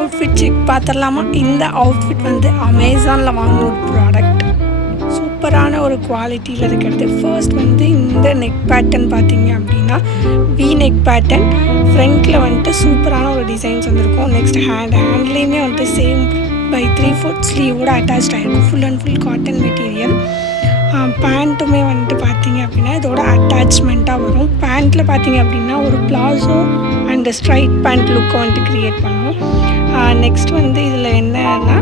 Outfit check பார்த்துடலாமா? இந்த outfit வந்து அமேசானில் வாங்கின ஒரு ப்ராடக்ட். சூப்பரான ஒரு குவாலிட்டியில் இருக்கிறது. ஃபர்ஸ்ட் வந்து இந்த நெக் பேட்டர்ன் பார்த்தீங்க அப்படின்னா வி நெக் பேட்டர்ன். ஃப்ரண்ட்டில் வந்துட்டு சூப்பரான ஒரு டிசைன்ஸ் வந்துருக்கும். நெக்ஸ்ட் ஹேண்ட்லேயுமே வந்துட்டு சேம் பை 3/4 ஸ்லீவோட அட்டாச் ஆகிருக்கும். Full and full cotton material. பேண்ட்டுமே வந்துட்டு பார்த்தீங்க அப்படின்னா இதோட அட்டாச்மெண்ட்டாக வரும். பேண்ட்டில் பார்த்தீங்க அப்படின்னா ஒரு பிளாசோ அண்ட் ஸ்ட்ரைட் பேண்ட் லுக்கை வந்துட்டு க்ரியேட் பண்ணுவோம். நெக்ஸ்ட் வந்து இதில் என்னன்னா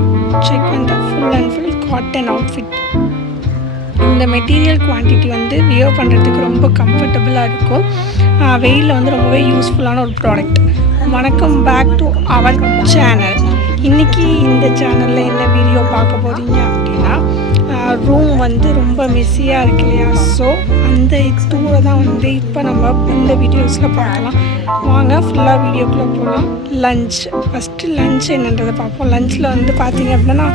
செக் வந்து full and full cotton outfit. இந்த மெட்டீரியல் குவான்டிட்டி வந்து வியர் பண்ணுறதுக்கு ரொம்ப கம்ஃபர்டபுளாக இருக்கும். வெயிலில் வந்து ரொம்பவே யூஸ்ஃபுல்லான ஒரு ப்ராடக்ட். வணக்கம், பேக் டு அவர் சேனல். இன்றைக்கி இந்த சேனலில் என்ன வீடியோ பார்க்க போகிறீங்க அப்படின்னா, ரூம் வந்து ரொம்ப மெஸ்ஸியாக இருக்கு இல்லையா? ஸோ அந்த டூரை தான் வந்து இப்போ நம்ம இந்த வீடியோஸில் பார்க்கலாம். வாங்க ஃபுல்லாக வீடியோக்குள்ளே போகலாம். ஃபஸ்ட்டு லஞ்ச் என்னன்றதை பார்ப்போம். லஞ்சில் வந்து பார்த்திங்க அப்படின்னா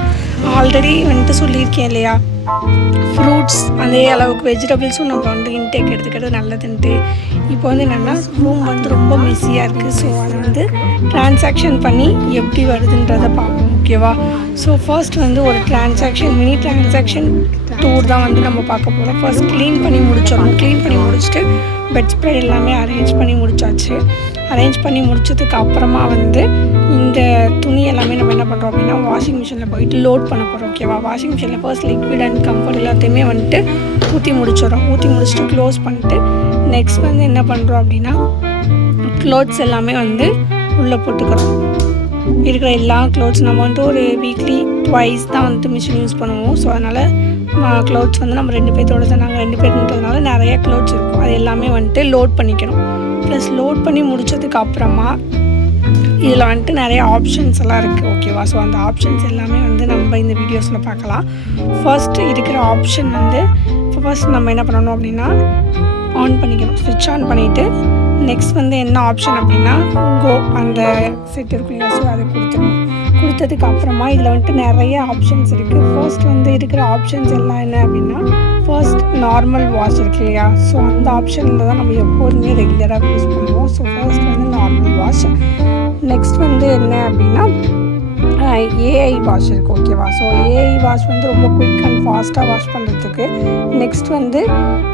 ஆல்ரெடி வந்துட்டு சொல்லியிருக்கேன் இல்லையா, ஃப்ரூட்ஸ் அதே அளவுக்கு வெஜிடபிள்ஸும் நம்ம வந்து இன்டேக் எடுத்துக்கிறது நல்லதுன்ட்டு. இப்போ வந்து என்னென்னா ரூம் வந்து ரொம்ப மெஸ்ஸியாக இருக்குது. ஸோ அதை வந்து ட்ரான்சாக்ஷன் பண்ணி எப்படி வருதுன்றதை பார்ப்போம், ஓகேவா? ஸோ ஃபர்ஸ்ட் வந்து ஒரு மினி ட்ரான்சாக்ஷன் டூர் தான் வந்து நம்ம பார்க்க போகிறோம். ஃபர்ஸ்ட் க்ளீன் பண்ணி முடிச்சுட்டு பெட் ஸ்ப்ரெட் எல்லாமே அரேஞ்ச் பண்ணி முடிச்சதுக்கு அப்புறமா வந்து இந்த துணி எல்லாமே நம்ம என்ன பண்ணுறோம் அப்படின்னா வாஷிங் மிஷினில் போயிட்டு லோட் பண்ண போகிறோம், ஓகேவா? வாஷிங் மிஷினில் ஃபர்ஸ்ட் லிக்விட் அண்ட் கம்ஃபர்ட் எல்லாத்தையுமே வந்துட்டு ஊற்றி முடிச்சுட்டு க்ளோஸ் பண்ணிட்டு நெக்ஸ்ட் வந்து என்ன பண்ணுறோம் அப்படின்னா க்ளோத்ஸ் எல்லாமே வந்து உள்ளே போட்டுக்கிறோம். இருக்கிற எல்லா க்ளோத்ஸ் நம்ம வந்துட்டு ஒரு வீக்லி ட்வைஸ் தான் வந்துட்டு மிஷின் யூஸ் பண்ணுவோம். ஸோ அதனால் க்ளோத்ஸ் வந்து நம்ம 2 பேர்த்தோட தான், நாங்கள் 2 பேருன்றதுனால நிறைய க்ளோத்ஸ் இருக்கும். அது எல்லாமே வந்துட்டு லோட் பண்ணிக்கணும். ப்ளஸ் லோட் பண்ணி முடித்ததுக்கு அப்புறமா இதில் வந்துட்டு நிறைய ஆப்ஷன்ஸ் எல்லாம் இருக்குது, ஓகேவா? ஸோ அந்த ஆப்ஷன்ஸ் எல்லாமே வந்து நம்ம இந்த வீடியோஸில் பார்க்கலாம். ஃபர்ஸ்ட்டு இருக்கிற ஆப்ஷன் வந்து ஃபர்ஸ்ட் நம்ம என்ன பண்ணணும் அப்படின்னா ஆன் பண்ணிக்கணும். ஸ்விட்ச் ஆன் பண்ணிவிட்டு நெக்ஸ்ட் வந்து என்ன ஆப்ஷன் அப்படின்னா கோ அந்த செட் இருக்கு இல்லையா, ஸோ அதை கொடுத்ததுக்கு அப்புறமா இதில் வந்துட்டு நிறைய ஆப்ஷன்ஸ் இருக்குது. ஃபர்ஸ்ட் வந்து இருக்கிற ஆப்ஷன்ஸ் எல்லாம் என்ன அப்படின்னா ஃபர்ஸ்ட் நார்மல் வாஷ் இருக்கு இல்லையா, ஸோ அந்த ஆப்ஷனில் தான் நம்ம எப்போதுமே ரெகுலராக யூஸ் பண்ணுவோம். ஸோ ஃபர்ஸ்ட் வந்து நார்மல் வாஷ். நெக்ஸ்ட் வந்து என்ன அப்படின்னா ஏஐ வாஷ் இருக்குது, ஓகேவா? ஸோ ஏஐ வாஷ் வந்து ரொம்ப குயிக் அண்ட் ஃபாஸ்ட்டாக வாஷ் பண்ணுறதுக்கு. நெக்ஸ்ட் வந்து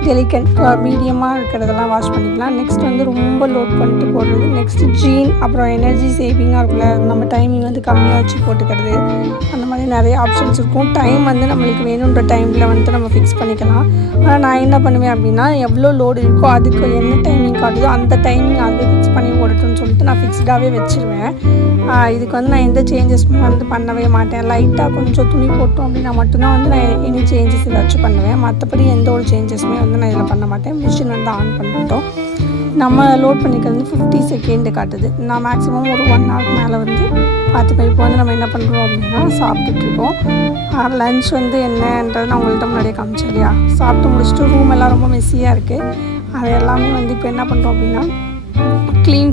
டெலிகேட் மீடியமாக இருக்கிறதெல்லாம் வாஷ் பண்ணிக்கலாம். நெக்ஸ்ட் வந்து ரொம்ப லோட் பண்ணிட்டு போடுறது. நெக்ஸ்ட் ஜீன், அப்புறம் எனர்ஜி சேவிங்காக இருக்குல்ல, நம்ம டைமிங் வந்து கம்மியாக வச்சு போட்டுக்கிறது. அந்த மாதிரி நிறைய ஆப்ஷன்ஸ் இருக்கும். டைம் வந்து நம்மளுக்கு வேணுன்ற டைமில் வந்துட்டு நம்ம ஃபிக்ஸ் பண்ணிக்கலாம். ஆனால் நான் என்ன பண்ணுவேன் அப்படின்னா எவ்வளோ லோடு இருக்கோ அதுக்கு என்ன டைமிங் காட்டுதோ அந்த டைமிங் அதுவே ஃபிக்ஸ் பண்ணி ஓடட்டும்னு சொல்லிட்டு நான் ஃபிக்ஸ்டாகவே வச்சுருவேன். இதுக்கு வந்து நான் எந்த சேஞ்சஸுமே வந்து பண்ணவே மாட்டேன். லைட்டாக கொஞ்சம் துணி போட்டோம் அப்படின்னா மட்டும்தான் வந்து நான் எனி சேஞ்சஸ் ஏதாச்சும் பண்ணுவேன். மற்றபடி எந்த ஒரு சேஞ்சஸுமே வந்து நான் இதில் பண்ண மாட்டேன். மிஷின் வந்து ஆன் பண்ணிட்டோம். நம்ம லோட் பண்ணிக்கிறது 50 செகண்டு காட்டுது. நான் மேக்ஸிமம் ஒரு 1 ஹவருக்கு மேலே வந்து பார்த்துப்பேன். இப்போ வந்து நம்ம என்ன பண்ணுறோம் அப்படின்னா சாப்பிட்டுட்ருக்கோம். லன்ச் வந்து என்னன்றது நான் உங்கள்கிட்ட முன்னாடியே காமிச்சேன் இல்லையா. சாப்பிட்டு முடிச்சுட்டு ரூம் எல்லாம் ரொம்ப மெஸ்ஸியாக இருக்குது. அது எல்லாமே வந்து இப்போ என்ன பண்ணுறோம் அப்படின்னா க்ளீன்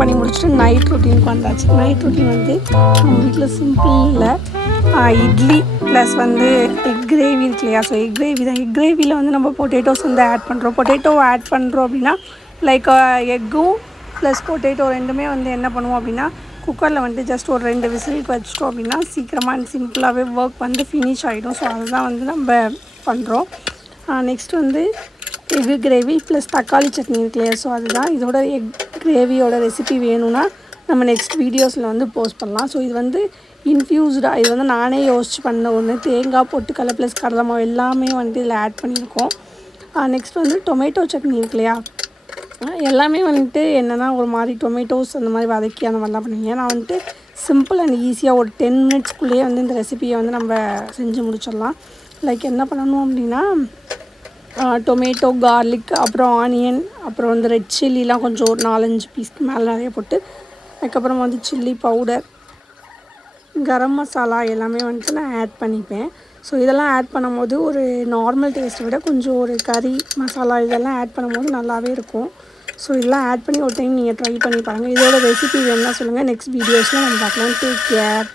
பண்ணி முடிச்சுட்டு நைட் ரொட்டீனுக்கு வந்தாச்சு. நைட் ரொட்டீன் வந்து நம்ம வீட்டில் சிம்பிள் இல்லை, இட்லி ப்ளஸ் வந்து எக் கிரேவி இருக்கு இல்லையா. ஸோ எக் கிரேவியில் வந்து நம்ம பொட்டேட்டோஸ் வந்து ஆட் பண்ணுறோம் அப்படின்னா லைக் எக்கும் ப்ளஸ் பொட்டேட்டோ ரெண்டுமே வந்து என்ன பண்ணுவோம் அப்படின்னா குக்கரில் வந்துட்டு ஜஸ்ட் ஒரு 2 விசிலுக்கு வச்சிட்டோம் அப்படின்னா சீக்கிரமாக அண்ட் சிம்பிளாகவே ஒர்க் வந்து ஃபினிஷ் ஆகிடும். ஸோ அதுதான் வந்து நம்ம பண்ணுறோம். நெக்ஸ்ட் வந்து எக் கிரேவி ப்ளஸ் தக்காளி சட்னி இருக்கு இல்லையா. ஸோ அதுதான் இதோட எக் கிரேவியோட ரெசிபி வேணும்னா நம்ம நெக்ஸ்ட் வீடியோஸில் வந்து போஸ்ட் பண்ணலாம். ஸோ இது வந்து இன்ஃப்யூஸ்டாக, இது வந்து நானே யோசிச்சு பண்ண ஒன்று. தேங்காய், பொட்டுக்கடலை ப்ளஸ் கடலை மாவு எல்லாமே வந்துட்டு இதில் ஆட் பண்ணியிருக்கோம். நெக்ஸ்ட் வந்து டொமேட்டோ சட்னி இருக்கு இல்லையா. எல்லாமே வந்துட்டு என்னென்னா ஒரு மாதிரி டொமேட்டோஸ் அந்த மாதிரி வதக்கி அந்த மாதிரிலாம் பண்ணுவீங்க. நான் வந்துட்டு சிம்பிள் அண்ட் ஈஸியாக ஒரு 10 மினிட்ஸ்க்குள்ளேயே வந்து இந்த ரெசிபியை வந்து நம்ம செஞ்சு முடிச்சிடலாம். லைக் என்ன பண்ணணும் அப்படின்னா டொமேட்டோ, கார்லிக், அப்புறம் ஆனியன், அப்புறம் வந்து ரெட் சில்லிலாம் கொஞ்சம் ஒரு 4-5 பீஸ்க்கு மேலே நிறைய போட்டு, அதுக்கப்புறம் வந்து சில்லி பவுடர், கரம் மசாலா எல்லாமே வந்துட்டு நான் ஆட் பண்ணிப்பேன். ஸோ இதெல்லாம் ஆட் பண்ணும்போது ஒரு நார்மல் டேஸ்ட்டை விட கொஞ்சம் ஒரு கறி மசாலா இதெல்லாம் ஆட் பண்ணும்போது நல்லாவே இருக்கும். ஸோ இதெல்லாம் ஆட் பண்ணி ஒரு டைம் நீங்கள் ட்ரை பண்ணி பாருங்கள். இதோட ரெசிபி வேணும்னா சொல்லுங்கள், நெக்ஸ்ட் வீடியோஸில் நம்ம பார்க்கலாம். Take care.